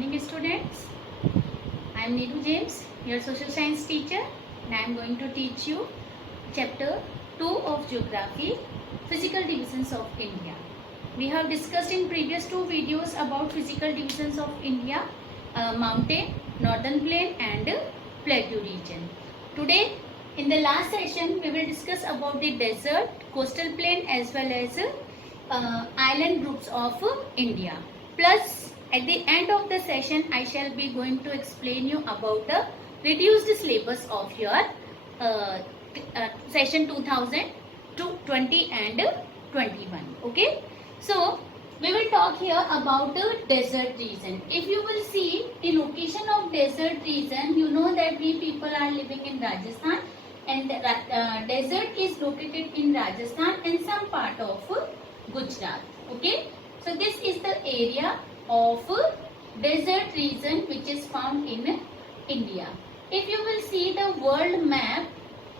morning, students. I am Neeru James, your social science teacher, and I am going to teach you chapter 2 of Geography, Physical Divisions of India. We have discussed in previous two videos about physical divisions of India, mountain, northern plain and plateau region. Today, in the last session, we will discuss about the desert, coastal plain as well as island groups of India. Plus, at the end of the session, I shall be going to explain you about the reduced syllabus of your session 2020 and 21. Okay. So, we will talk here about the desert region. If you will see the location of desert region, you know that we people are living in Rajasthan and the desert is located in Rajasthan and some part of Gujarat. Okay. So, this is the area of desert region which is found in India. If you will see the world map,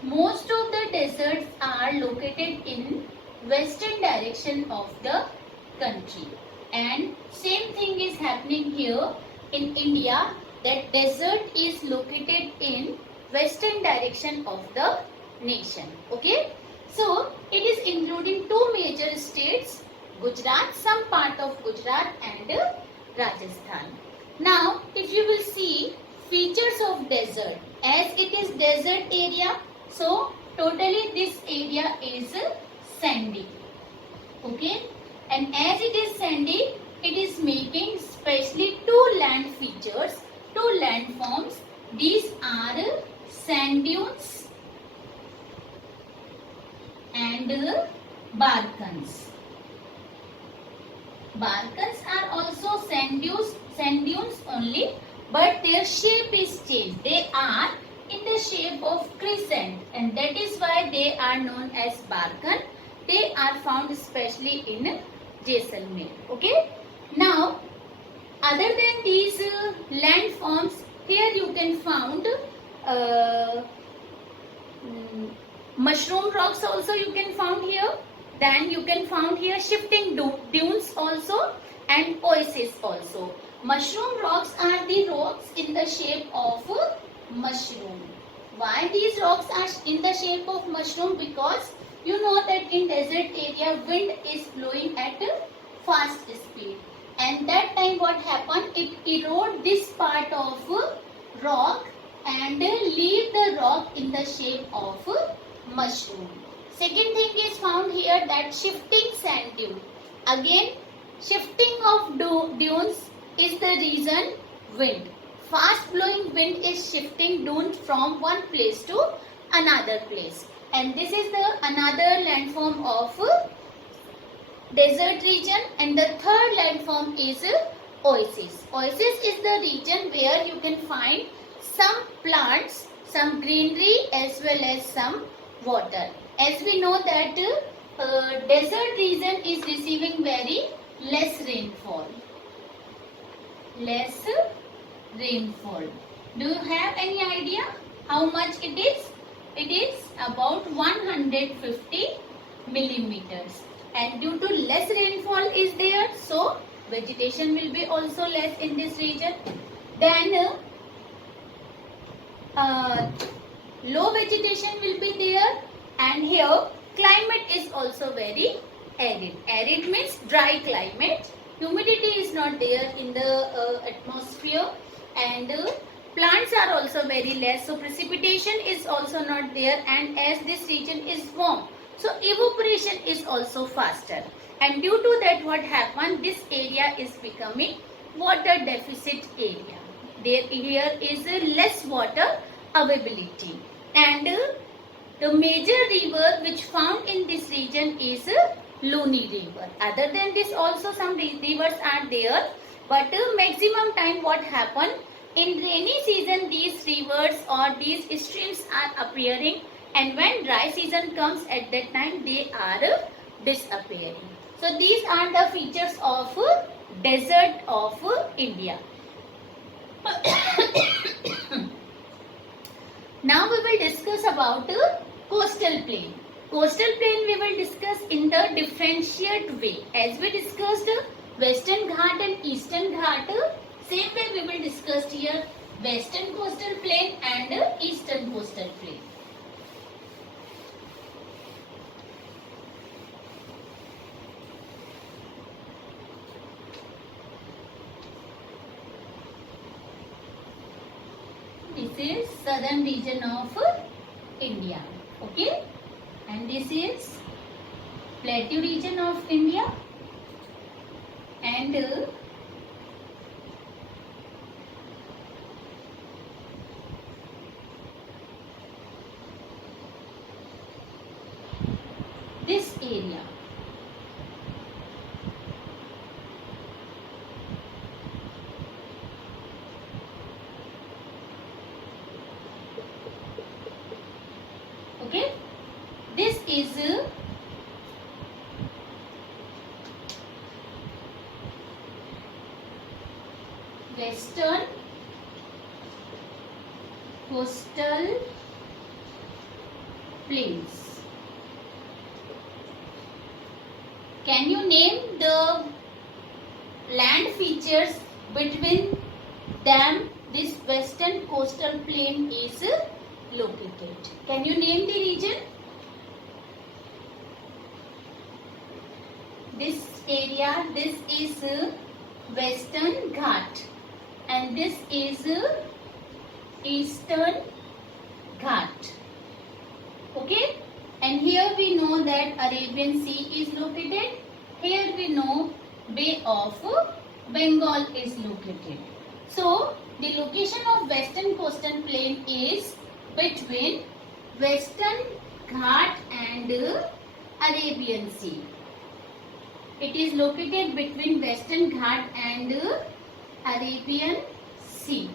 most of the deserts are located in western direction of the country, and same thing is happening here in India, that desert is located in western direction of the nation. Okay, so it is including two major states, Gujarat, some part of Gujarat and Rajasthan. Now if you will see features of desert, as it is desert area, so totally this area is sandy. Okay, and as it is sandy, it is making specially two land features, two landforms. These are sand dunes and barkans. Barkans are also sand dunes only, but their shape is changed. They are in the shape of crescent, and that is why they are known as barkan. They are found especially in Jaisalmer. Okay. Now, other than these landforms, here you can find mushroom rocks also you can find here. Then you can find here shifting dunes also and oases also. Mushroom rocks are the rocks in the shape of mushroom. Why these rocks are in the shape of mushroom? Because you know that in desert area wind is blowing at a fast speed, and that time what happened, it erode this part of rock and leave the rock in the shape of mushroom. Second thing is found here, that shifting sand dune. Again, shifting of dunes is the reason wind. Fast blowing wind is shifting dunes from one place to another place. And this is the another landform of desert region, and the third landform is oasis. Oasis is the region where you can find some plants, some greenery as well as some water. As we know that desert region is receiving very less rainfall. Less rainfall. Do you have any idea how much it is? It is about 150 millimeters. And due to less rainfall is there, so vegetation will be also less in this region. Then low vegetation will be there, and here climate is also very arid. Arid means dry climate. Humidity is not there in the atmosphere, and plants are also very less, so precipitation is also not there, and as this region is warm, so evaporation is also faster, and due to that what happened, this area is becoming water deficit area. Here is less water availability, and the major river which found in this region is Luni river. Other than this also some rivers are there, but maximum time what happened, in rainy season these rivers or these streams are appearing, and when dry season comes, at that time they are disappearing. So these are the features of desert of India. Now we will discuss about coastal plain. Coastal plain we will discuss in the differentiate way. As we discussed Western Ghat and Eastern Ghat, Same way we will discuss here western coastal plain and eastern coastal plain. This is southern region of India, okay, and this is plateau region of India, and this area. Okay, this is western coastal plains. Can you name the land features between them this western coastal plain is located? Can you name the region? This area, this is Western Ghat and this is Eastern Ghat. Okay, and here we know that Arabian Sea is located. Here we know Bay of Bengal is located. So the location of Western coastal plain is between Western Ghat and Arabian Sea. It is located between Western Ghat and Arabian Sea.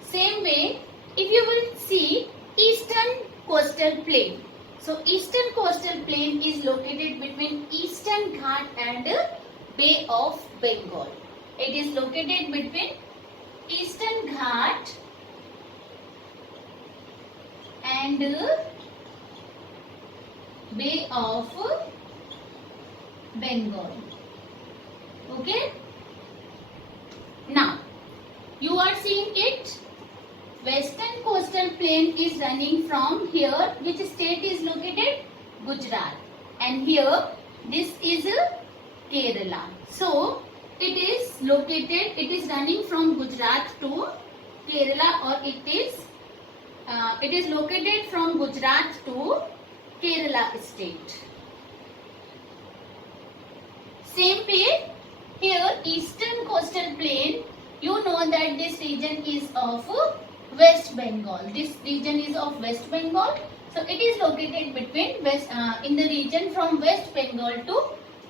Same way, if you will see Eastern coastal plain. So Eastern coastal plain is located between Eastern Ghat and Bay of Bengal. It is located between Eastern Ghat and Bay of Bengal. Okay. Now, you are seeing it. Western coastal plain is running from here. Which state is located? Gujarat. And here, this is Kerala. So, it is located, it is running from Gujarat to Kerala, or it is located from Gujarat to Kerala state. Same way, here Eastern coastal plain, you know that this region is of West Bengal. This region is of West Bengal. So it is located between in the region from West Bengal to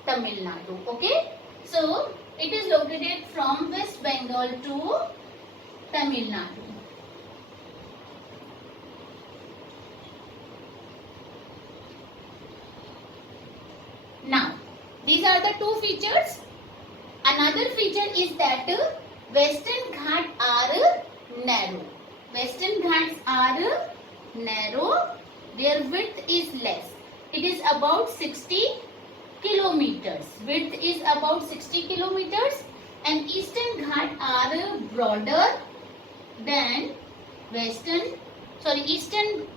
Tamil Nadu. Okay. So it is located from West Bengal to Tamil Nadu. Now, these are the two features. Another feature is that Western Ghats are narrow. Western Ghats are narrow. Their width is less. It is about 60 kilometers. Width is about 60 kilometers. And Eastern Ghats are broader than Eastern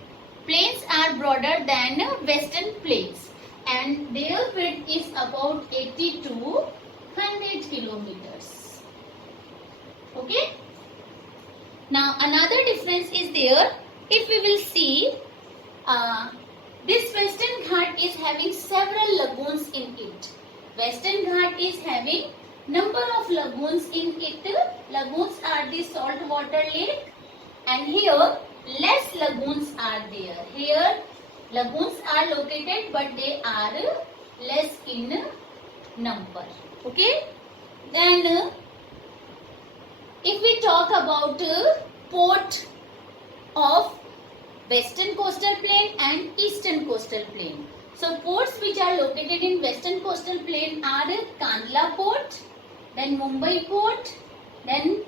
plains are broader than Western plains. And their width is about 80 to 100 kilometers. Okay. Now another difference is there. If we will see, this Western Ghat is having several lagoons in it. Western Ghat is having number of lagoons in it. Lagoons are the saltwater lake, and here less lagoons are there. Here lagoons are located, but they are less in number. Okay. Then if we talk about port of Western coastal plain and Eastern coastal plain. So ports which are located in Western coastal plain are Kandla port, then Mumbai port, then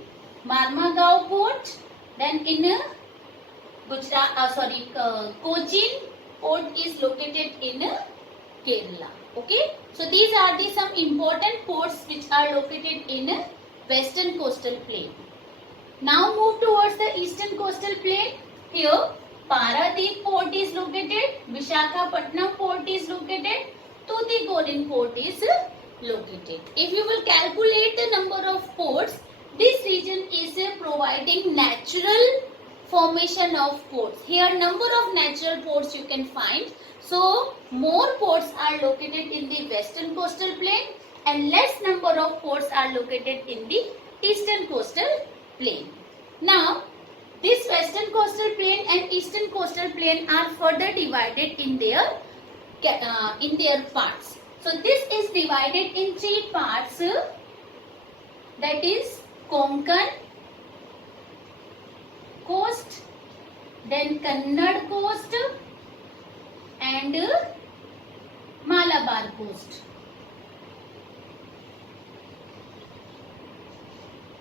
Marmagao port, then in Cochin port is located in Kerala. Okay, so these are the some important ports which are located in western coastal plain. Now move towards the eastern coastal plain. Here Paradip port is located, Visakhapatnam port is located, Tuticorin port is located. If you will calculate the number of ports, this region is providing natural formation of ports. Here number of natural ports you can find. So more ports are located in the western coastal plain and less number of ports are located in the eastern coastal plain. Now this western coastal plain and eastern coastal plain are further divided in their parts. So this is divided in three parts, that is Konkan coast, then Kannada coast and Malabar coast.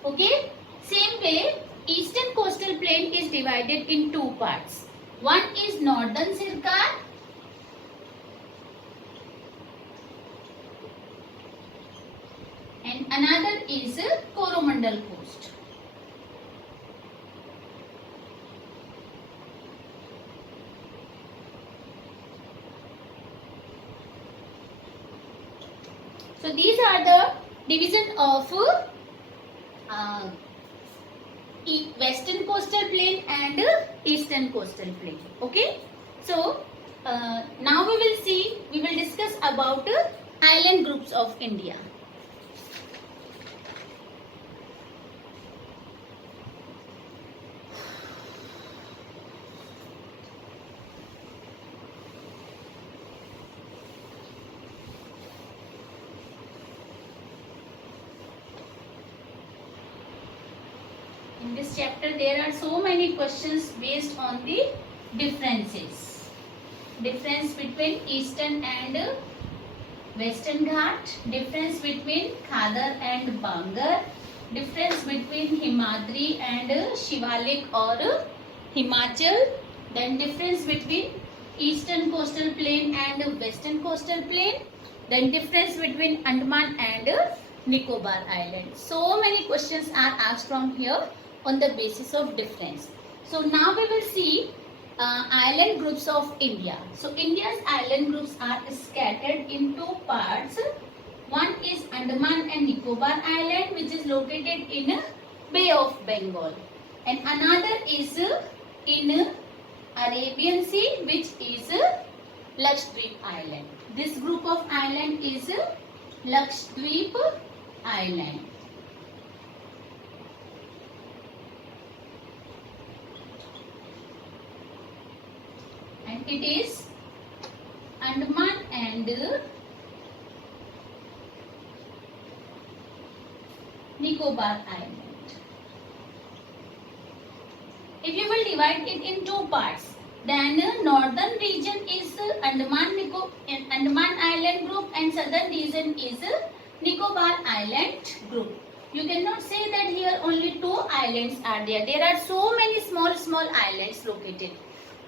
Okay, same way eastern coastal plain is divided in two parts. One is northern Sircar and another is Coromandel coast. So these are the division of western coastal plain and eastern coastal plain. Okay, so now we will discuss about island groups of India. In this chapter there are so many questions based on the differences. Difference between eastern and western Ghat, difference between Khadar and Bangar, difference between Himadri and Shivalik or Himachal, then difference between eastern coastal plain and western coastal plain, then difference between Andaman and Nicobar Island. So many questions are asked from here on the basis of difference. So now we will see island groups of India. So India's island groups are scattered in two parts. One is Andaman and Nicobar Island, which is located in Bay of Bengal, and another is in Arabian Sea, which is Lakshadweep Island. This group of island is Lakshadweep Island. And it is Andaman and Nicobar Island. If you will divide it in two parts, then northern region is Andaman Island group and southern region is Nicobar Island group. You cannot say that here only two islands are there. There are so many small islands located.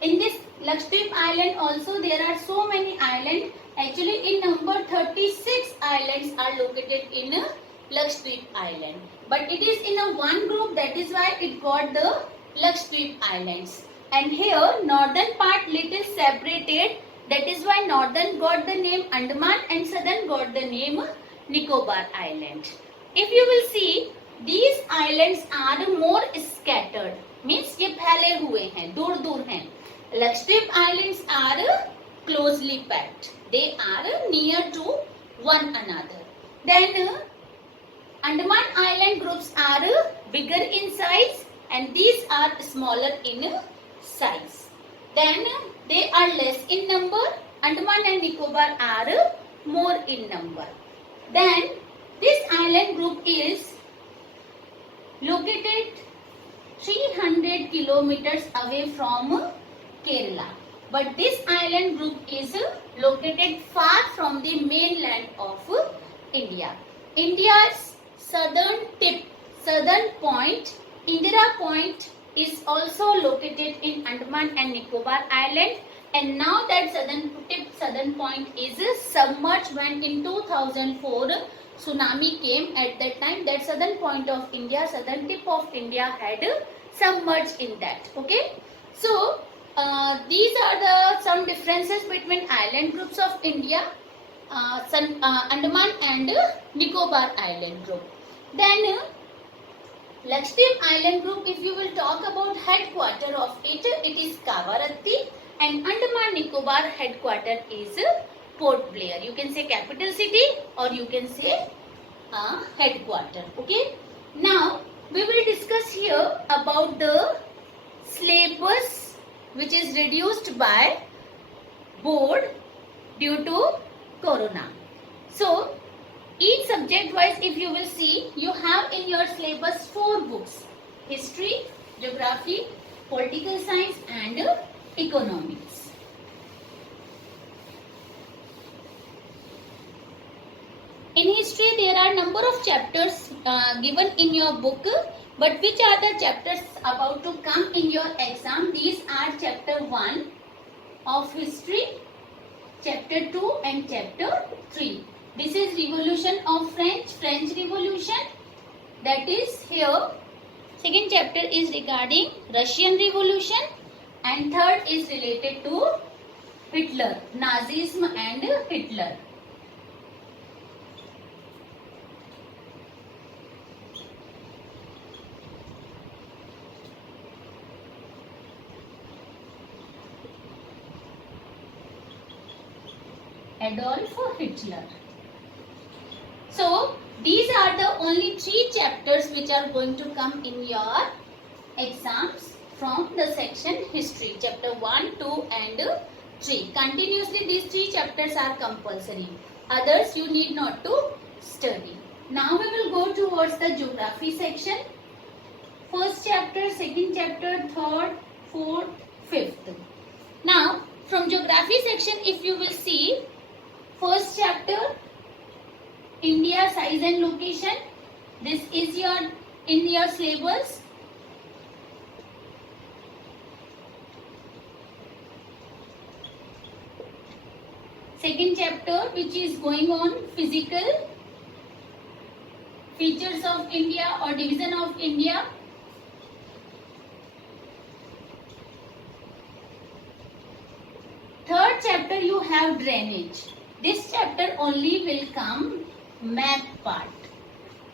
In this Lakshadweep Island also there are so many islands. Actually in number 36 islands are located in Lakshadweep Island. But it is in a one group, that is why it got the Lakshadweep Islands. And here northern part little separated, that is why northern got the name Andaman and southern got the name Nicobar Island. If you will see, these islands are more scattered, means ये फैले हुए हैं, दूर दूर हैं. Lakshadweep Islands are closely packed. They are near to one another. Then Andaman Island groups are bigger in size and these are smaller in size. Then they are less in number. Andaman and Nicobar are more in number. Then this island group is located 300 kilometers away from Kerala. But this island group is located far from the mainland of India. India's southern tip, southern point, Indira Point is also located in Andaman and Nicobar Island. and now that southern point is submerged. When in 2004 tsunami came, at that time that southern point of India, southern tip of India had submerged in that. Okay, so these are the some differences between island groups of India, Andaman and Nicobar island group. Then Lakshadweep Island Group, if you will talk about headquarter of it, it is Kavaratti, and Andaman Nicobar headquarter is Port Blair. You can say capital city or you can say headquarter. Okay. Now we will discuss here about the syllabus which is reduced by board due to corona. So each subject wise, if you will see, you have in your syllabus 4 books: history, geography, political science and economics. In history there are number of chapters given in your book, but which are the chapters about to come in your exam? These are chapter 1 of history, chapter 2 and chapter 3. This is Revolution of French Revolution, that is here. Second chapter is regarding Russian Revolution and third is related to Hitler, Nazism and Hitler. Adolf Hitler. So these are the only 3 chapters which are going to come in your exams from the section history, chapter 1, 2 and 3. Continuously these 3 chapters are compulsory. Others you need not to study. Now we will go towards the geography section. First chapter, second chapter, third, fourth, fifth. Now from geography section, if you will see, first chapter, India size and location. This is in your syllabus. Second chapter, which is going on physical features of India or division of India. Third chapter you have drainage. This chapter only will come map part.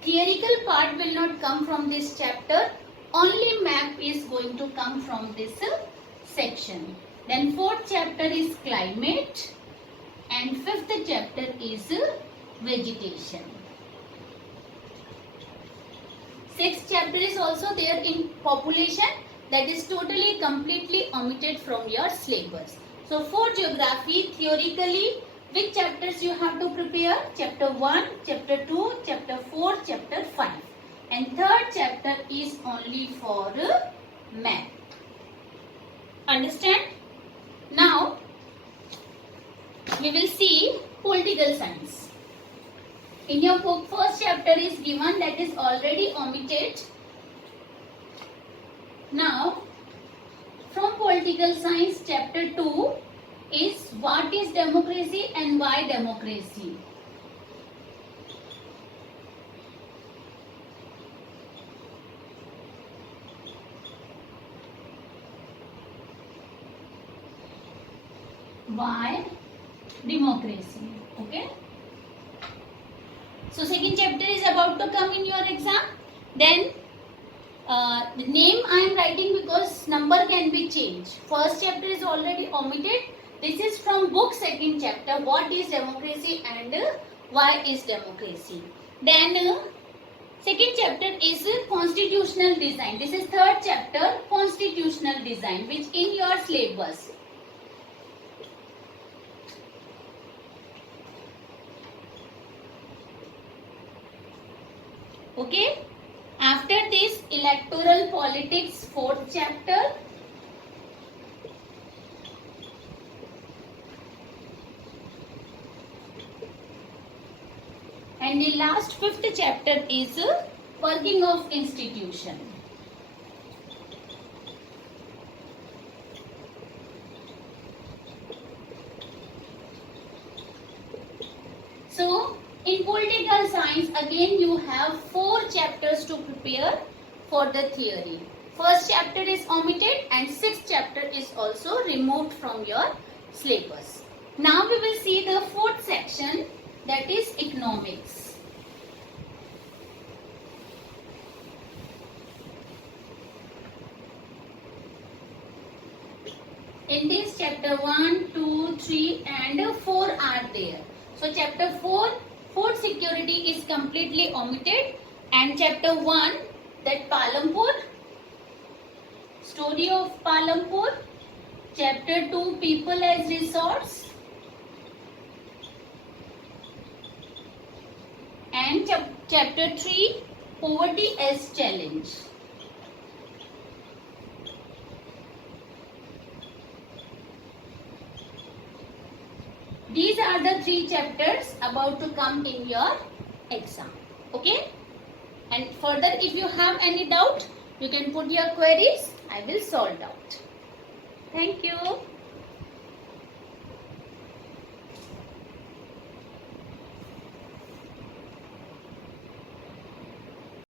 Theoretical part will not come from this chapter. Only map is going to come from this section. Then fourth chapter is climate and fifth chapter is vegetation. Sixth chapter is also there in population, that is totally completely omitted from your syllabus. So for geography, theoretically, which chapters you have to prepare? Chapter 1, chapter 2, chapter 4, chapter 5. And third chapter is only for map. Understand? Now, we will see political science. In your book, first chapter is given, that is already omitted. Now, from political science, chapter 2 is what is democracy and why democracy. Why democracy? Okay. So second chapter is about to come in your exam. Then the name I am writing because number can be changed. First chapter is already omitted. This is from book second chapter, what is democracy and why is democracy. Then second chapter is constitutional design. This is third chapter, constitutional design, which in your syllabus. Okay. After this, electoral politics, fourth chapter. And the last fifth chapter is working of institution. So in political science again you have 4 chapters to prepare for the theory. First chapter is omitted and 6th chapter is also removed from your syllabus. Now we will see the 4th section, that is economics. In this chapter 1, 2, 3 and 4 are there. So chapter 4, food security is completely omitted, and chapter 1, that Palampur, story of Palampur, chapter 2, people as resource, and chapter 3, poverty as challenge. These are the 3 chapters about to come in your exam. Okay? And further, if you have any doubt, you can put your queries. I will solve out. Thank you.